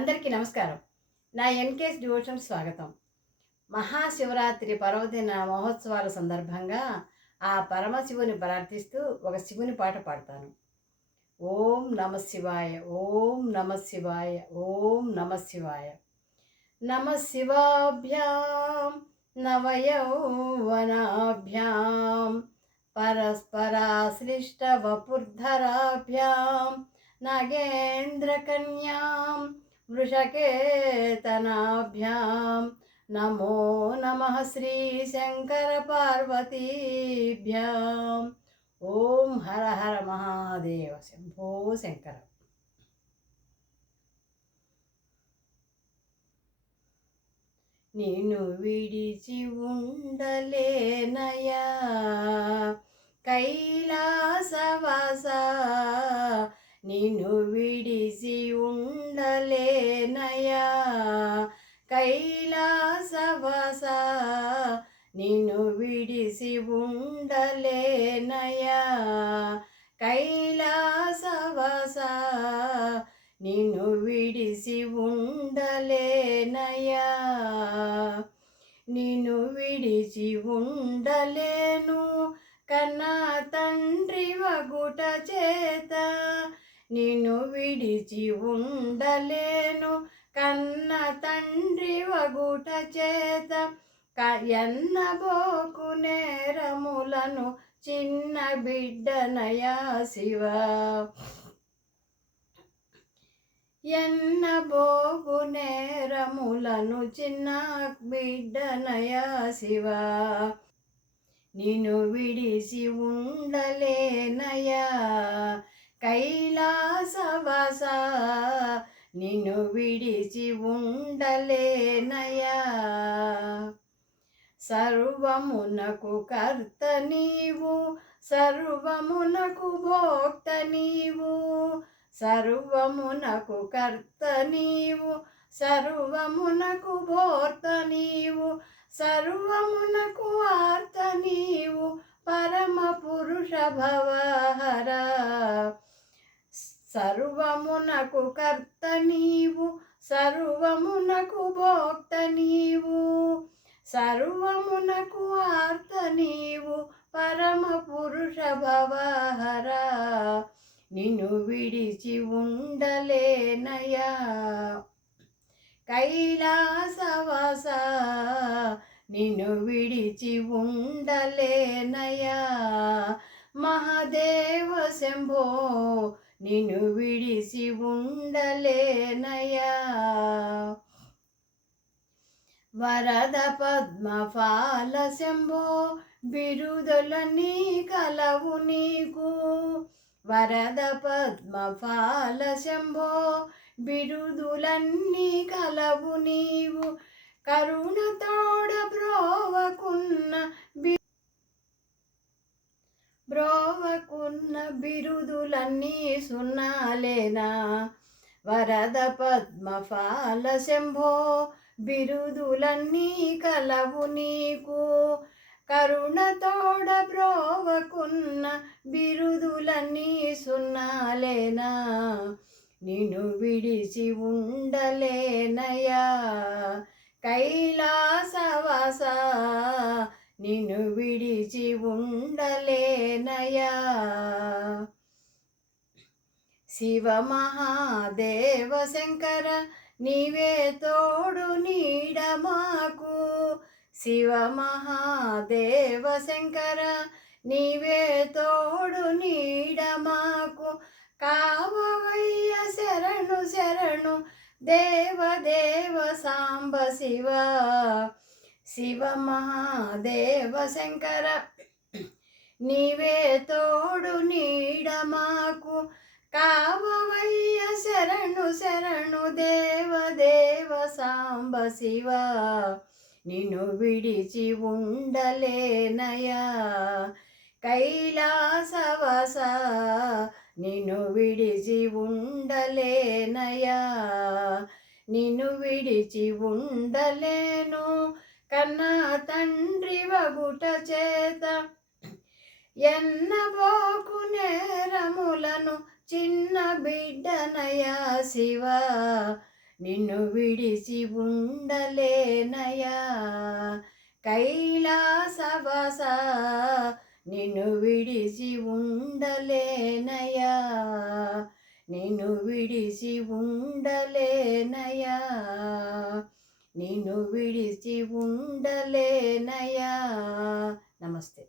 అందరికీ నమస్కారం. నా ఎన్‌కేఎస్ డివోషన్‌కి స్వాగతం. మహాశివరాత్రి పర్వదిన మహోత్సవాల సందర్భంగా ఆ పరమశివుని ప్రార్థిస్తూ ఒక శివుని పాట పాడతాను. ఓం నమః శివాయ, ఓం నమః శివాయ, ఓం నమః శివాయ. నమః శివాభ్యాం నవయౌవనాభ్యాం పరస్పరాశ్లిష్టవపుర్ధరాభ్యాం నాగేంద్రకన్యాం వృషకేతనాభ్యాం నమో నమః శ్రీశంకరపార్వతీభ్యాం. ఓం హర హర మహాదేవ శంభో శంకర. నిన్ను విడిచి ఉండలేనయా కైలాసవాస, నిన్ను విడిచి ఉండలేనయా కైలాసవాస, నిన్ను విడిచి ఉండలేనయా కైలాసవాస, నిన్ను విడిచి ఉండలేనయా, నిన్ను విడిచి ఉండలేను కన్నా తండ్రి వగుట చేత, నిన్ను విడిచి ఉండలేను కన్న తండ్రి వగుట చేత, ఎన్నబోకు నేరములను చిన్న బిడ్డనయా శివ, ఎన్నబోగు నేరములను చిన్న బిడ్డనయా శివ, నిన్ను విడిచి ఉండలేనయా కైలాసవాస, నిన్ను విడిచి ఉండలేనయా. సర్వమునకు కర్త నీవు, సర్వమునకు భోక్త నీవు, సర్వమునకు కర్త నీవు, సర్వమునకు భోక్త నీవు, సర్వమునకు ఆర్త నీవు, పరమ పురుష భవహర. సర్వమునకు కర్త నీవు, సర్వమునకు భోక్త నీవు, సర్వమునకు ఆర్త నీవు, పరమ పురుష భవహర. నిన్ను విడిచి ఉండలేనయా కైలాసవాస, నిన్ను విడిచి ఉండలేనయా మహాదేవ శంభో, నిన్ను విడిచి ఉండలేనయా. వరద పద్మఫాల శంభో, బిరుదులన్నీ కలవు నీకు, వరద పద్మఫాల శంభో, బిరుదులన్నీ కలవు నీవు, కరుణతోడ బ్రోవకున్న బిరుదులన్నీ సున్నాలేనా. వరద పద్మఫాల శంభో, బిరుదులన్నీ కలవు నీకు, కరుణతోడ బ్రోవకున్న బిరుదులన్నీ సున్నాలేనా. నిన్ను విడిచి ఉండలేనయా కైలాసవాస, నిన్ను విడిచి ఉండలేనయా. శివ మహాదేవ శంకర, నీవే తోడు నీడ మాకు, శివ మహాదేవ శంకర, నీవే తోడు నీడ మాకు, కావవయ్య శరణు శరణు దేవదేవ సాంబ శివ. శివ మహాదేవ శంకర, నీవే తోడు నీడ మాకు, కావవయ్య శరణు శరణు దేవదేవ సాంబ శివ. నిన్ను విడిచి ఉండలేనయా కైలాసవాస, నిన్ను విడిచి ఉండలేనయా, నిన్ను విడిచి ఉండలేను కన్నా తండ్రి వగుట చేత, ఎన్నబోకు నేరములను చిన్న బిడ్డనయా శివ, నిన్ను విడిచి ఉండలేనయా. కైలాసవాస నిన్ను విడిచి ఉండలేనయా. నిన్ను విడిచి ఉండలేనయా. నిన్ను విడిచి ఉండలేనయా. నమస్తే.